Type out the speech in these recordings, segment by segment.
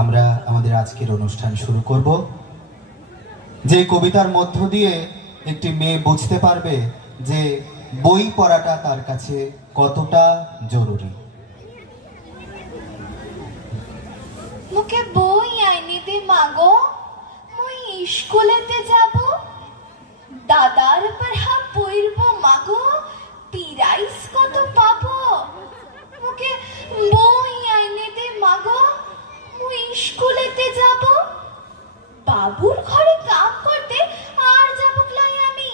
আমরা আমাদের আজকের অনুষ্ঠান শুরু করব। যে কবিতার মধ্য দিয়ে একটি মেয়ে বুঝতে পারবে যে বই পড়াটা তার কাছে কতটা জরুরি। মুকে বই আইনি দে মাগো, মুই স্কুলেতে যাব, দাদার পড়া পড়ব মাগো পিরাইস কত পাবো মুকে বই আইনি দে মাগো মুই স্কুলেতে যাব? বাবুর ঘরে কাম করতে আর যাব ক্লাই আমি?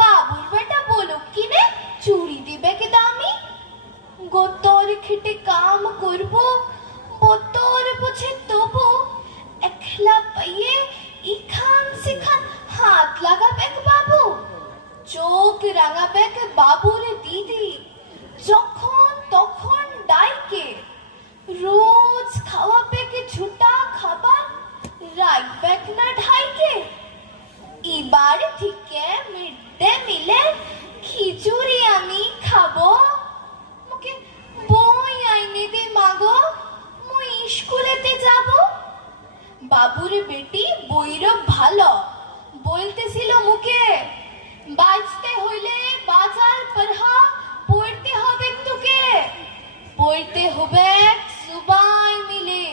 বাবুর বেটা বলুক কিনে চুরি দিবে কে দামি? গোতর খেটে কাম করব, বোতর বুঝে তবু। একলা পাইয়ে ইখান সিখান হাত লাগাবে বাবু, চোখ রাঙাবে বাবুর দিদি। যখন তখন ডাইকে, রোজ খাওয়াবে ঝুটা খাবার রাখবে না ঢাইকে। এবার থেকে মিড ডে মিলে খিচুড়ি আমি খাব। মুকে বই আইনে দে মাগো, মুই স্কুলেতে যাব। বাবুর বেটি বইর ভালো, বলতেছিল মুকে বাঁচতে হইলে বাজার পড়হা পড়তে হবে তোকে। পড়তে হবে সুবাই মিলে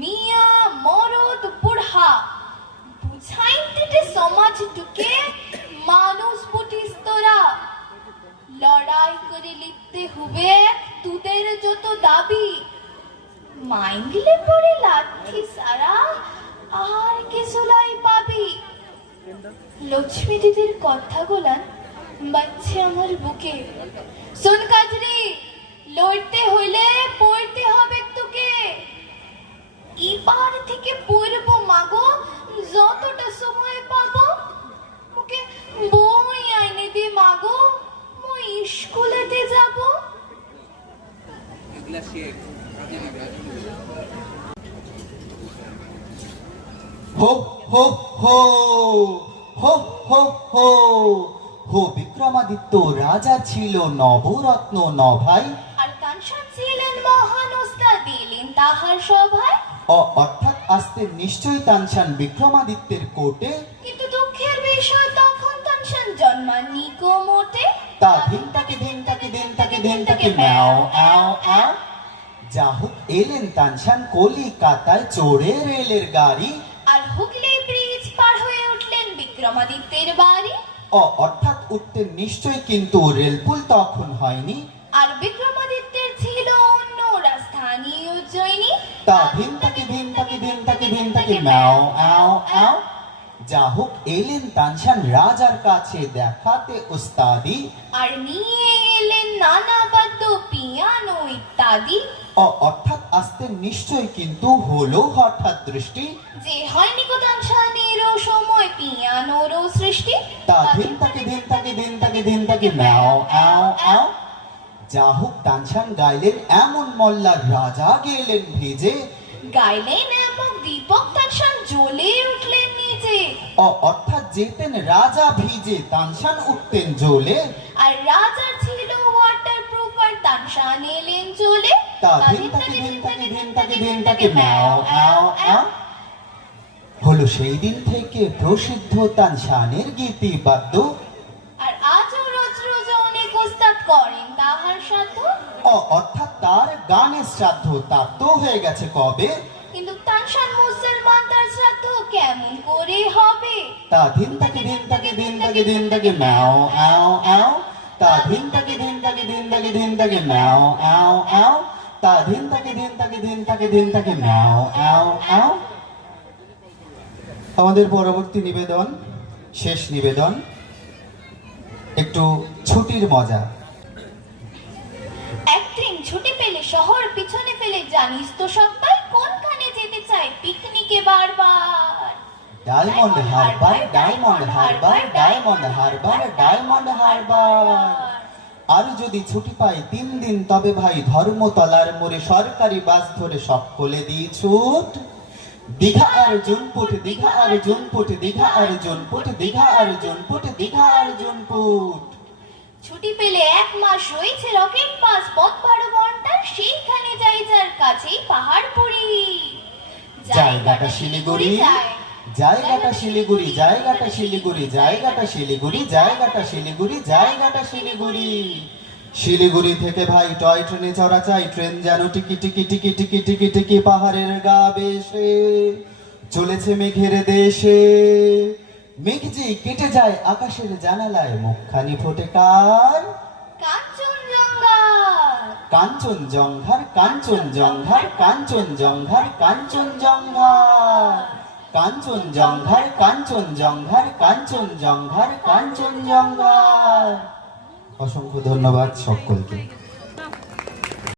মিয়া মরদ বুড়হা বুঝাইতে সমাজ টুকে মানুষ পুটিস তোরা লড়াই করে লিখতে হবে তোদের যত দাবি। মাইন্ডলে পড়ে লাঠি সারা, আর কে সুলাই পাবি। লক্ষ্মী দিদির কথা গোলান বাচ্চা আমার বুকে। শোন কাজরি, লড়তে হইলে পড়তে হবে তোকে এবার থেকে পড়ব মাগো যতটা সময় পাবো ওকে বই আইনে দে মাগো মুই স্কুলেতে যাব? হো হো হো হো হো হো হো বিক্রমাদিত্য রাজা ছিল নবরত্ন নভাই। আর কানসান ছিলেন মহান ওস্তাদ দিলেন তাহার সভায় অর্থাৎ আসতে নিশ্চয়ই তানসান বিক্রমাদিত্যের কোর্টে কিন্তু দুঃখের বিষয় তখন কানসান জন্মাননি গো মোটে তা ধিন তাকে ধিন তাকে দিন তাকে দিন তাকে ম্যাও। অ্যাও অ্যাও যা হোক এলেন তানসান কলিকাতায় চড়ে রেলের গাড়ি। আর হুগলি ব্রিজ পার হয়ে উঠলেন বিক্রমাদিত্যের বাড়ি। অ অর্থাৎ উঠতে নিশ্চয়ই কিন্তু রেলপুল তখন হয়নি। আর বিক্রমাদিত্যের ছিল অন্য রাজধানী উজ্জয়িনী তা দিন তাকে দিন তাকে ম্যাও অ্যাও অ্যাও যা হোক এলেন তানসান রাজার কাছে দেখাতে উস্তাদি আর নিয়ে এলেন নানা বাদ্য পিয়ানো ইত্যাদি। অর্থাৎ আসতে নিশ্চয়ই কিন্তু হলো হঠাৎ দৃষ্টি। যে হয়নি কোদান শানেরও সময় পিয়ানোরও সৃষ্টি। তা ধিন তাকে দিন তাকে দিন তাকে দিন তাকে ম্যাও অ্যাও অ্যাও যা হোক তানসান গাইলেন এমন মল্লার রাজা গেলেন ভেজে। গাইলেন এমন দীপক তানশান জ্বলে উঠলেন। অর্থাৎ যেতেন রাজা ভিজে তানসান উঠতেন জ্বলে আর রাজার ছিল ওয়াটার প্রুফ আর তানশান এলেন তা অ্যাও হলো সেই দিন থেকে প্রসিদ্ধ তানসানের গীতি বাদ্য। আর আজও রোজ রোজ অনেক ওস্তাদ করেন তাহার অর্থাৎ তার গানের শ্রাদ্ধ তার তো হয়ে গেছে কবে? মুসলমান তার শ্রাদ্ধ কেমন করে হবে তা তাকে দিন তাকে দিন তাকে দিন তাকে ম্যাও অ্যাও অ্যাও তা তাকে দিন তাকে দিন তাকে দিন তাকে ম্যাও অ্যাও অ্যাও তা তাকে দিন তাকে দিন তাকে দিন তাকে ম্যাও অ্যাও অ্যাও আমাদের পরবর্তী নিবেদন শেষ নিবেদন একটু ছুটির মজা একদিন ছুটি পেলে শহর পিছনে ফেলে জানিস তো সবাই কোনখানে যেতে চায় পিকনিকে বারবার। Diamond Harbour Diamond Harbour Diamond Harbour Diamond Harbour. আর যদি ছুটি পাই তিন দিন তবে ভাই ধর্মতলার মোড়ে সরকারি বাস ধরে সকলে দিই ছুট। দীঘা আর জুনপুট দীঘা আর জুনপুট দীঘা আর জুনপুট দীঘা আর জুনপুট দীঘা আর জুনপুট। ছুটি পেলে এক মাস রয়েছে রকেট পাস পথ বারো ঘণ্টা সেইখানে যাই যার কাছেই পাহাড় পুরি জায়গাটা শিলিগুড়ি জায়গাটা শিলিগুড়ি জায়গাটা শিলিগুড়ি জায়গাটা শিলিগুড়ি জায়গাটা শিলিগুড়ি জায়গাটা শিলিগুড়ি। শিলিগুড়ি থেকে ভাই টয় ট্রেনে চড়া চাই ট্রেন যেন টিকি টিকি টিকি টিকি টিকি টিকি পাহাড়ের গা বেশে চলেছে মেঘের দেশে। মেঘ যে কেটে যায় আকাশের জানালায় মুখখানি ফোটে কার? কাঞ্চন জঙ্ঘার কাঞ্চন জঙ্ঘার কাঞ্চন জঙ্ঘার কাঞ্চন জঙ্ঘার কাঞ্চন জঙ্ঘার কাঞ্চন জঙ্ঘার কাঞ্চন জঙ্ঘার কাঞ্চন জঙ্ঘার অসংখ্য ধন্যবাদ সকলকে।